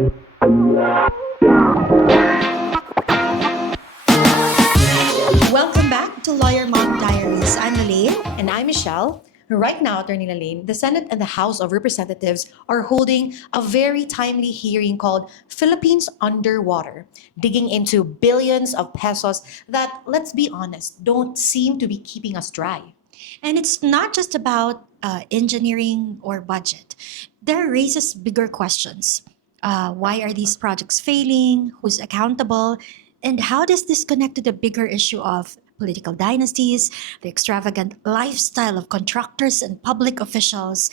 Welcome back to Lawyer Mom Diaries. I'm Lalaine. And I'm Michelle. Right now, Attorney Lalaine, the Senate and the House of Representatives are holding a very timely hearing called Philippines Underwater, digging into billions of pesos that, let's be honest, don't seem to be keeping us dry. And it's not just about engineering or budget. There raises bigger questions. Why are these projects failing? Who's accountable? And how does this connect to the bigger issue of political dynasties, the extravagant lifestyle of contractors and public officials,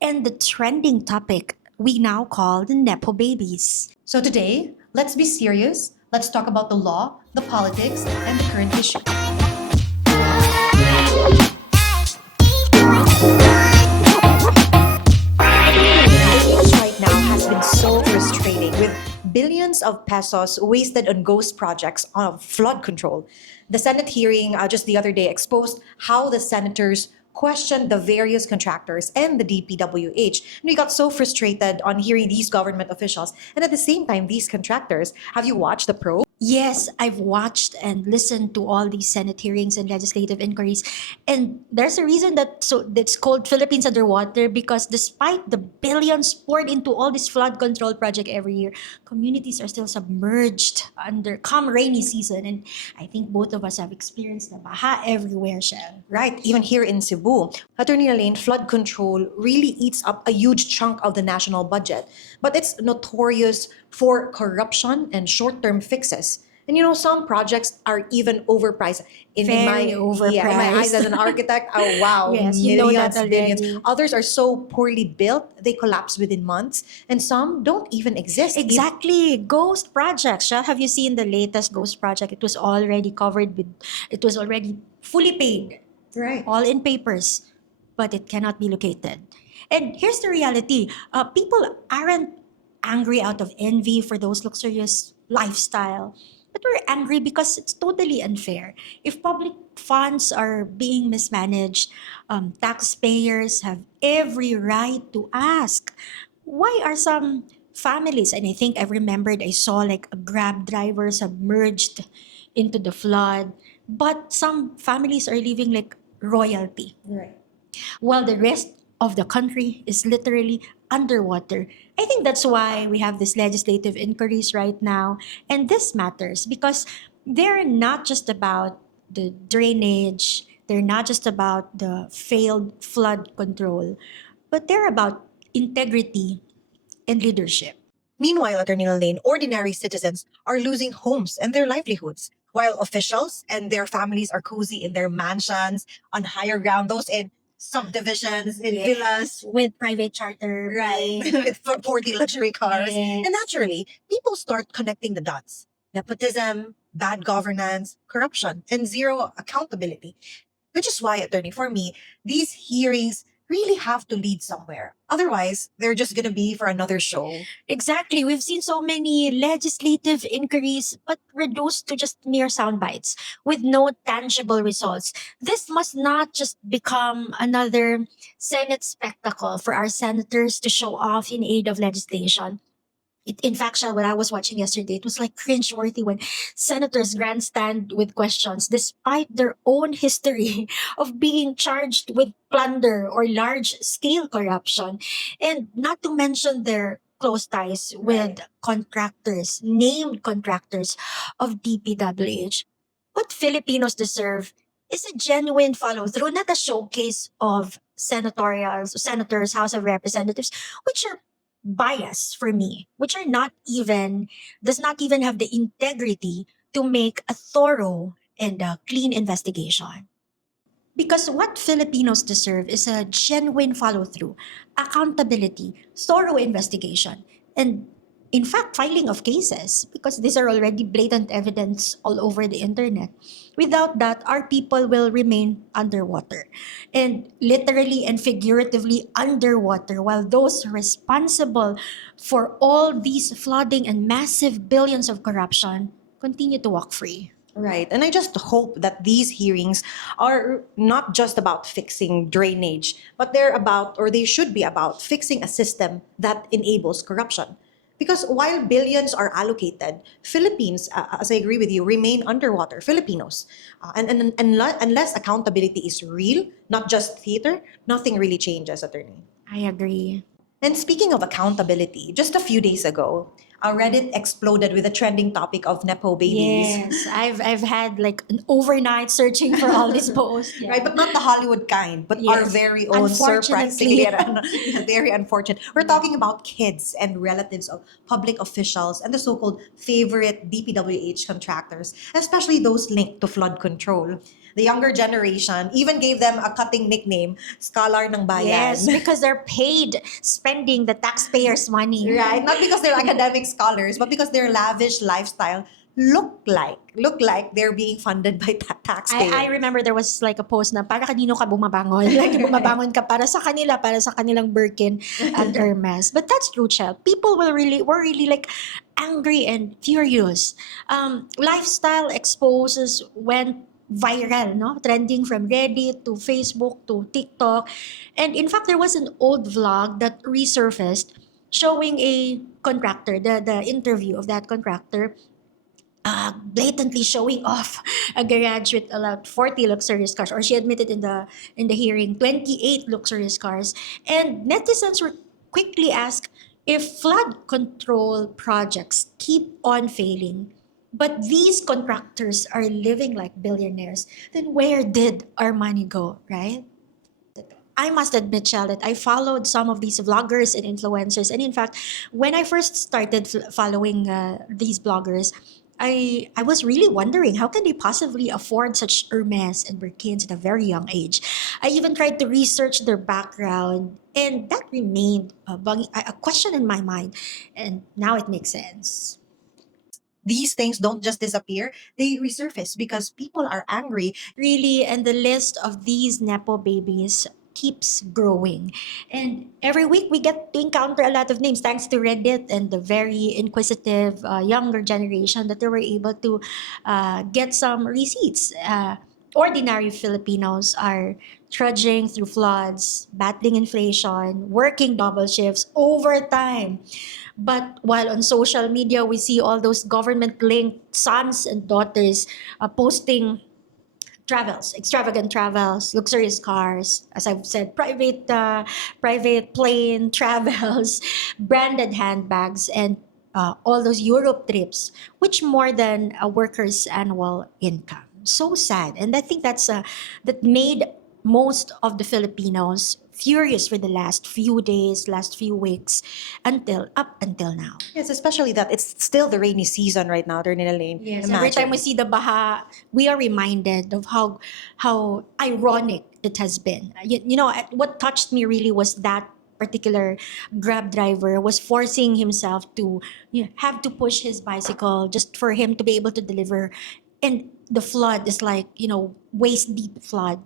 and the trending topic we now call the Nepo babies? So today, let's be serious. Let's talk about the law, the politics, and the current issue. News right now has been so frustrating with billions of pesos wasted on ghost projects on flood control. The Senate hearing just the other day exposed how the senators questioned the various contractors and the DPWH. And we got so frustrated on hearing these government officials and at the same time these contractors. Have you watched the probe? Yes, I've watched and listened to all these Senate hearings and legislative inquiries. And there's a reason that's called Philippines Underwater, because despite the billions poured into all this flood control project every year, communities are still submerged under come rainy season. And I think both of us have experienced the baha everywhere, Shell. Right, even here in Cebu, Attorney Lane, flood control really eats up a huge chunk of the national budget, but it's notorious for corruption and short-term fixes. And some projects are even overpriced. Very Yeah, in my eyes overpriced. as an architect, oh wow, Yes, you know that billions. already. Others are so poorly built, they collapse within months, and some don't even exist. Exactly. Ghost projects. Shell, have you seen the latest ghost project? It was already fully paid, Right. all in papers, but it cannot be located. And here's the reality: people aren't angry out of envy for those luxurious lifestyle, but we're angry because it's totally unfair. If public funds are being mismanaged, taxpayers have every right to ask, why are some families, and I think I saw like a Grab driver submerged into the flood, but some families are living like royalty Right. while the rest of the country is literally underwater. I think that's why we have these legislative inquiries right now. And this matters because they're not just about the drainage, they're not just about the failed flood control, but they're about integrity and leadership. Meanwhile, Attorney Lane, ordinary citizens are losing homes and their livelihoods, while officials and their families are cozy in their mansions, on higher ground, those in subdivisions, in villas, With private charter. right, with 40 luxury cars. Yes. And naturally, people start connecting the dots. Nepotism, bad governance, corruption, and zero accountability. Which is why, attorney, for me, these hearings really have to lead somewhere. Otherwise, they're just gonna be for another show. Exactly. We've seen so many legislative inquiries, but reduced to just mere sound bites with no tangible results. This must not just become another Senate spectacle for our senators to show off in aid of legislation. In fact, Shal, what I was watching yesterday, it was like cringeworthy when senators grandstand with questions despite their own history of being charged with plunder or large scale corruption. And not to mention their close ties with contractors, named contractors of DPWH. What Filipinos deserve is a genuine follow through, not a showcase of senators, House of Representatives, which are biased for me, which are not even does not even have the integrity to make a thorough and clean investigation. Because what Filipinos deserve is a genuine follow through, accountability, thorough investigation, and in fact, filing of cases, because these are already blatant evidence all over the internet. Without that, our people will remain underwater and literally and figuratively underwater, while those responsible for all these flooding and massive billions of corruption continue to walk free. Right. And I just hope that these hearings are not just about fixing drainage, but they're about, or they should be about, fixing a system that enables corruption. Because while billions are allocated, Philippines, as I agree with you, remain underwater. Filipinos. And unless accountability is real, not just theater, nothing really changes, attorney. I agree. And speaking of accountability, just a few days ago, Reddit exploded with the trending topic of Nepo babies. Yes, I've had like an overnight searching for all these posts. Right, but not the Hollywood kind, but our Yes. very own Unfortunately. surprisingly very unfortunate. We're talking about kids and relatives of public officials and the so-called favorite DPWH contractors, especially those linked to flood control. The younger generation even gave them a cutting nickname, Scholar ng Bayan. Yes, because they're paid spending the taxpayers' money. Right? Not because they're academic scholars, but because their lavish lifestyle look like they're being funded by taxpayers. I remember there was like a post na para kanino ka bumabangon. Like bumabangon ka para sa kanila, para sa kanilang Birkin and Hermes. But that's true, Chel. People were really like angry and furious. Lifestyle exposes went viral, no? Trending from Reddit to Facebook to TikTok. And in fact, there was an old vlog that resurfaced showing a contractor, the interview of that contractor, blatantly showing off a garage with about 40 luxurious cars, or she admitted in the hearing 28 luxurious cars. And netizens were quickly asked, if flood control projects keep on failing, but these contractors are living like billionaires, then where did our money go, right? I must admit, Shell, that I followed some of these vloggers and influencers. And in fact, when I first started following these bloggers, I was really wondering how can they possibly afford such Hermes and Birkins at a very young age. I even tried to research their background, and that remained a question in my mind. And now it makes sense. These things don't just disappear, they resurface because people are angry. Really, and the list of these Nepo babies keeps growing. And every week we get to encounter a lot of names thanks to Reddit and the very inquisitive younger generation that they were able to get some receipts. Ordinary Filipinos are trudging through floods, battling inflation, working double shifts, overtime. But while on social media, we see all those government linked sons and daughters posting travels, extravagant travels, luxurious cars, as I've said, private plane travels, branded handbags, and all those Europe trips, which more than a worker's annual income. So sad, and I think that made most of the Filipinos furious for the last few days, last few weeks, until now. Yes, especially that it's still the rainy season right now, Attorney Lalaine. Yes, every time we see the baha, we are reminded of how ironic it has been. What touched me really was that particular Grab driver was forcing himself to have to push his bicycle just for him to be able to deliver, and the flood is like waist deep flood,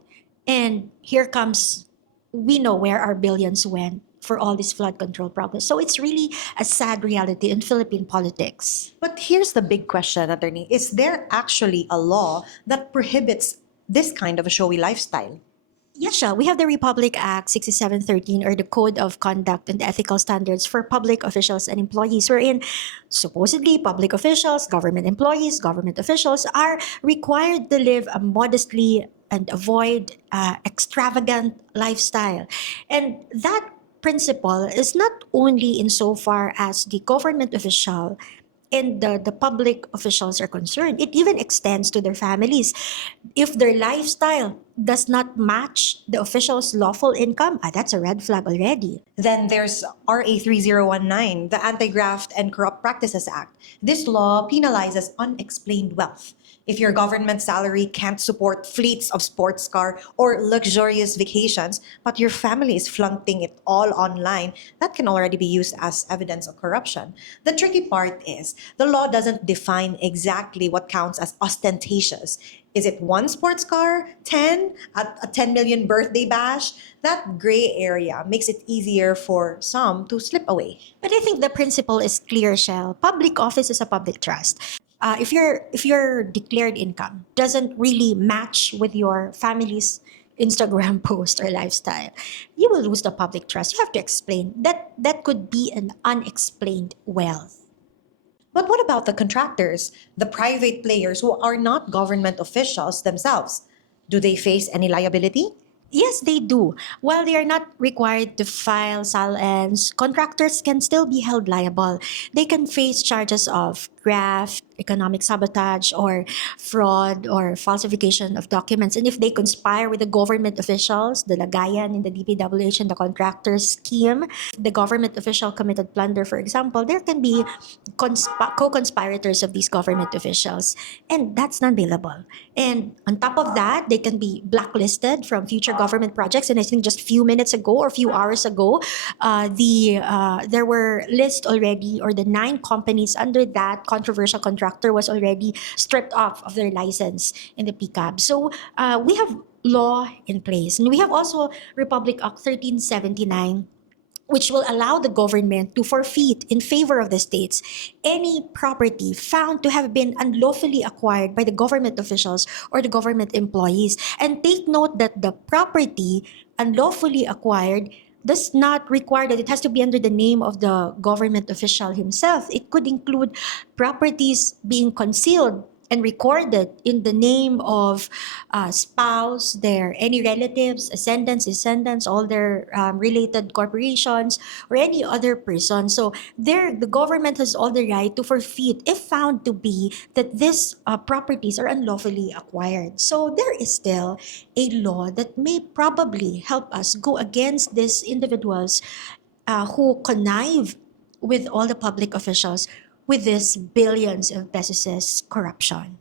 and here comes, we know where our billions went for all these flood control problems. So it's really a sad reality in Philippine politics. But here's the big question, Attorney. Is there actually a law that prohibits this kind of a showy lifestyle? Yes, Shah. We have the Republic Act 6713, or the Code of Conduct and Ethical Standards for Public Officials and Employees, wherein supposedly public officials, government employees, government officials are required to live a modestly and avoid extravagant lifestyle. And that principle is not only insofar as the government official and the public officials are concerned. It even extends to their families. If their lifestyle does not match the official's lawful income, that's a red flag already. Then there's RA 3019, the Anti-Graft and Corrupt Practices Act. This law penalizes unexplained wealth. If your government salary can't support fleets of sports car or luxurious vacations, but your family is flaunting it all online, that can already be used as evidence of corruption. The tricky part is the law doesn't define exactly what counts as ostentatious. Is it one sports car, 10, a 10 million birthday bash? That gray area makes it easier for some to slip away. But I think the principle is clear, Shell. Public office is a public trust. If your declared income doesn't really match with your family's Instagram post or lifestyle, you will lose the public trust. You have to explain that that could be an unexplained wealth. But what about the contractors, the private players who are not government officials themselves? Do they face any liability? Yes, they do. While they are not required to file SALNs, contractors can still be held liable. They can face charges of graft, economic sabotage, or fraud or falsification of documents. And if they conspire with the government officials, the lagayan in the DPWH and the contractors scheme, the government official committed plunder, for example, there can be co-conspirators of these government officials, and that's non-bailable. And on top of that, they can be blacklisted from future government projects. And I think just a few minutes ago or a few hours ago, there were lists already, or the 9 companies under that controversial contractor was already stripped off of their license in the PCAB. So we have law in place, and we have also Republic Act 1379, which will allow the government to forfeit in favor of the states any property found to have been unlawfully acquired by the government officials or the government employees. And take note that the property unlawfully acquired does not require that it has to be under the name of the government official himself. It could include properties being concealed and recorded in the name of spouse, their any relatives, ascendants, descendants, all their related corporations, or any other person. So there, the government has all the right to forfeit if found to be that these properties are unlawfully acquired. So there is still a law that may probably help us go against these individuals who connive with all the public officials with this billions of pesos corruption.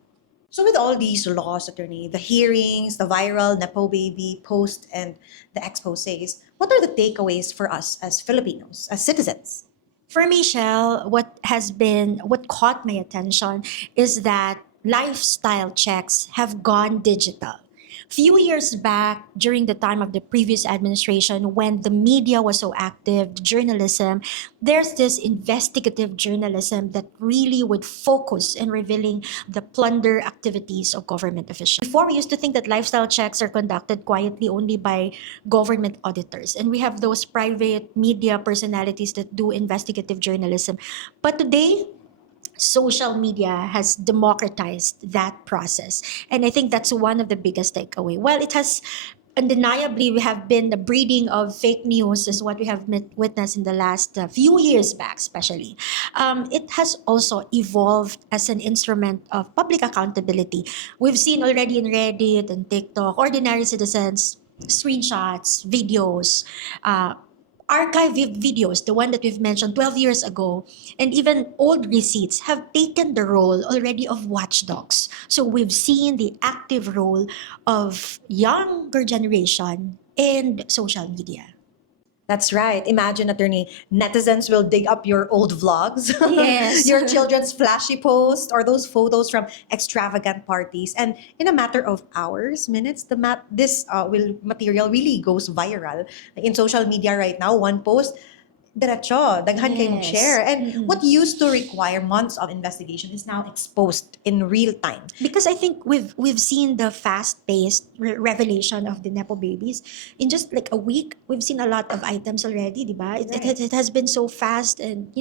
So, with all these laws, attorney, the hearings, the viral Nepo baby post, and the exposés, what are the takeaways for us as Filipinos, as citizens? For me, Shell, what caught my attention is that lifestyle checks have gone digital. Few years back, during the time of the previous administration, when the media was so active, journalism, there's this investigative journalism that really would focus in revealing the plunder activities of government officials. Before, we used to think that lifestyle checks are conducted quietly only by government auditors, and we have those private media personalities that do investigative journalism. But today, social media has democratized that process, and I think that's one of the biggest takeaway. Well, it has undeniably, we have been the breeding of fake news is what we have witnessed in the last few years back, especially. It has also evolved as an instrument of public accountability. We've seen already in Reddit and TikTok, ordinary citizens screenshots, videos, uh, archived videos, the one that we've mentioned 12 years ago, and even old receipts have taken the role already of watchdogs. So we've seen the active role of younger generation in social media. That's right. Imagine, attorney, netizens will dig up your old vlogs, Yes. your children's flashy posts, or those photos from extravagant parties. And in a matter of hours, minutes, this material really goes viral. In social media right now, one post, diretso, daghan kayo Yes. share. And Mm-mm. what used to require months of investigation is now exposed in real time. Because I think we've seen the fast-paced revelation of the Nepo babies in just like a week. We've seen a lot of items already, di ba? It has been so fast, and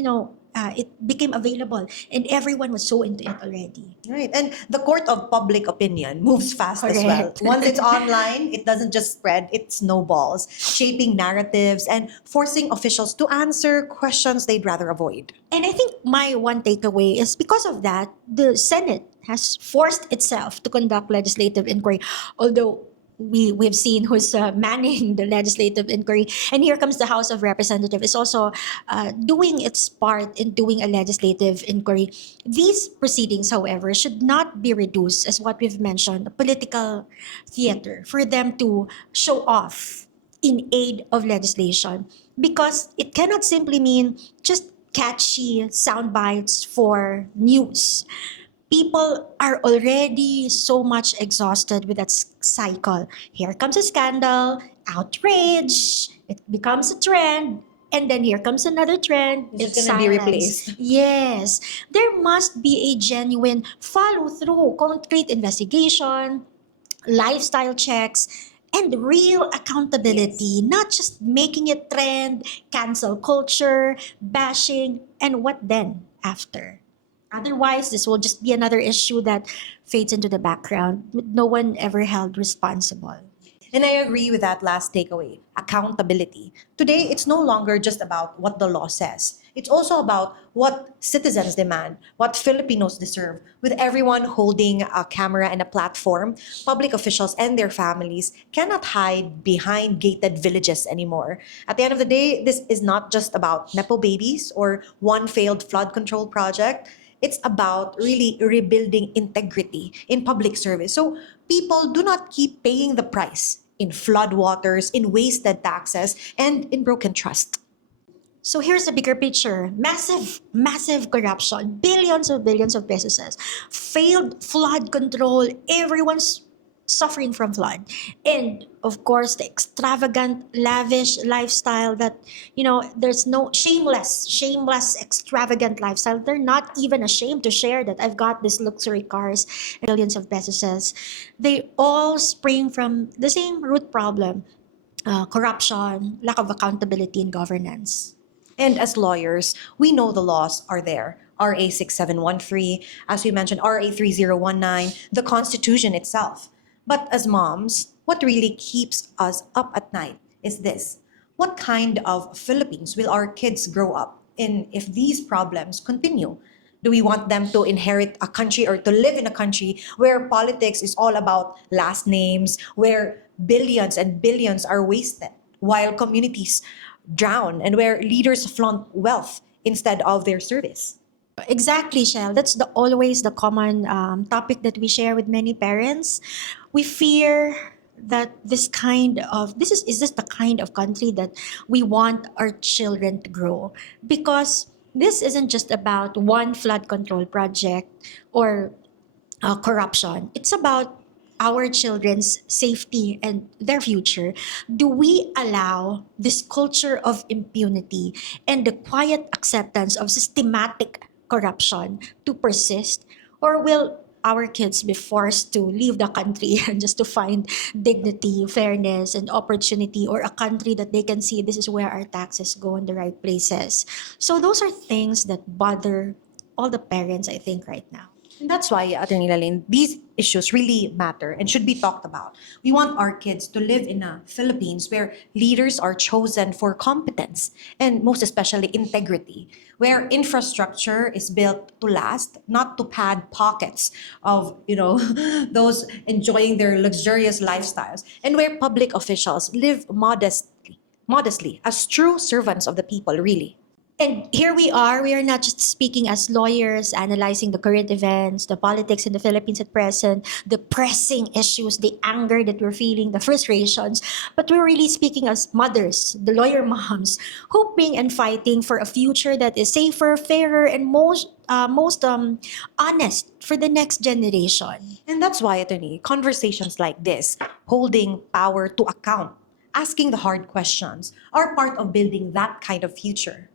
it became available, and everyone was so into it already. Right. And the court of public opinion moves fast as well. Correct. Once it's online, it doesn't just spread, it snowballs, shaping narratives and forcing officials to answer questions they'd rather avoid. And I think my one takeaway is because of that, the Senate has forced itself to conduct legislative inquiry. Although we've seen who's manning the legislative inquiry, and here comes the House of Representatives is also doing its part in doing a legislative inquiry. These proceedings, however, should not be reduced as what we've mentioned, a political theater for them to show off in aid of legislation, because it cannot simply mean just catchy sound bites for news. People are already so much exhausted with that cycle. Here comes a scandal, outrage, it becomes a trend, and then here comes another trend. It's just gonna be silence. replaced. Yes, there must be a genuine follow through, concrete investigation, lifestyle checks, and real accountability, not just making it trend, cancel culture, bashing, and what then after. Otherwise, this will just be another issue that fades into the background, with no one ever held responsible. And I agree with that last takeaway, accountability. Today, it's no longer just about what the law says. It's also about what citizens demand, what Filipinos deserve. With everyone holding a camera and a platform, public officials and their families cannot hide behind gated villages anymore. At the end of the day, this is not just about Nepo babies or one failed flood control project. It's about really rebuilding integrity in public service. So people do not keep paying the price in floodwaters, in wasted taxes, and in broken trust. So here's the bigger picture. Massive corruption, billions of pesos, failed flood control, everyone's suffering from flood. And of course, the extravagant, lavish lifestyle that, there's no shameless, extravagant lifestyle. They're not even ashamed to share that I've got these luxury cars and billions of pesos. They all spring from the same root problem, corruption, lack of accountability in governance. And as lawyers, we know the laws are there. RA 6713, as we mentioned, RA 3019, the Constitution itself. But as moms, what really keeps us up at night is this. What kind of Philippines will our kids grow up in if these problems continue? Do we want them to inherit a country or to live in a country where politics is all about last names, where billions and billions are wasted, while communities drown, and where leaders flaunt wealth instead of their service? Exactly, Shell. That's always the common topic that we share with many parents. We fear that this is the kind of country that we want our children to grow, because this isn't just about one flood control project or corruption. It's about our children's safety and their future. Do we allow this culture of impunity and the quiet acceptance of systematic corruption to persist? Or will our kids be forced to leave the country and just to find dignity, fairness, and opportunity, or a country that they can see this is where our taxes go in the right places? So, those are things that bother all the parents, I think, right now. And that's why, Attorney Lalaine, these issues really matter and should be talked about. We want our kids to live in a Philippines where leaders are chosen for competence and most especially integrity, where infrastructure is built to last, not to pad pockets of, those enjoying their luxurious lifestyles, and where public officials live modestly as true servants of the people, really. And here we are. We are not just speaking as lawyers, analyzing the current events, the politics in the Philippines at present, the pressing issues, the anger that we're feeling, the frustrations, but we're really speaking as mothers, the lawyer moms, hoping and fighting for a future that is safer, fairer, and most honest for the next generation. And that's why, Attorney, conversations like this, holding power to account, asking the hard questions, are part of building that kind of future.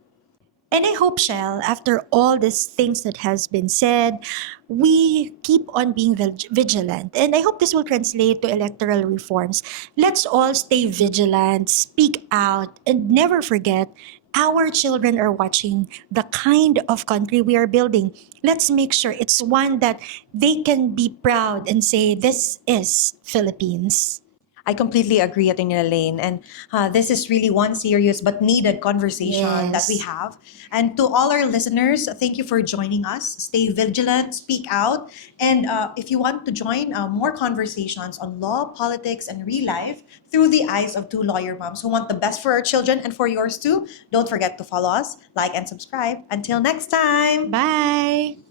And I hope, Shell, after all these things that has been said, we keep on being vigilant. And I hope this will translate to electoral reforms. Let's all stay vigilant, speak out, and never forget our children are watching the kind of country we are building. Let's make sure it's one that they can be proud and say, this is Philippines. I completely agree, Attorney Lane. And this is really one serious but needed conversation that we Yes. have. And to all our listeners, thank you for joining us. Stay vigilant, speak out. And if you want to join more conversations on law, politics, and real life through the eyes of two lawyer moms who want the best for our children and for yours too, don't forget to follow us, like, and subscribe. Until next time. Bye.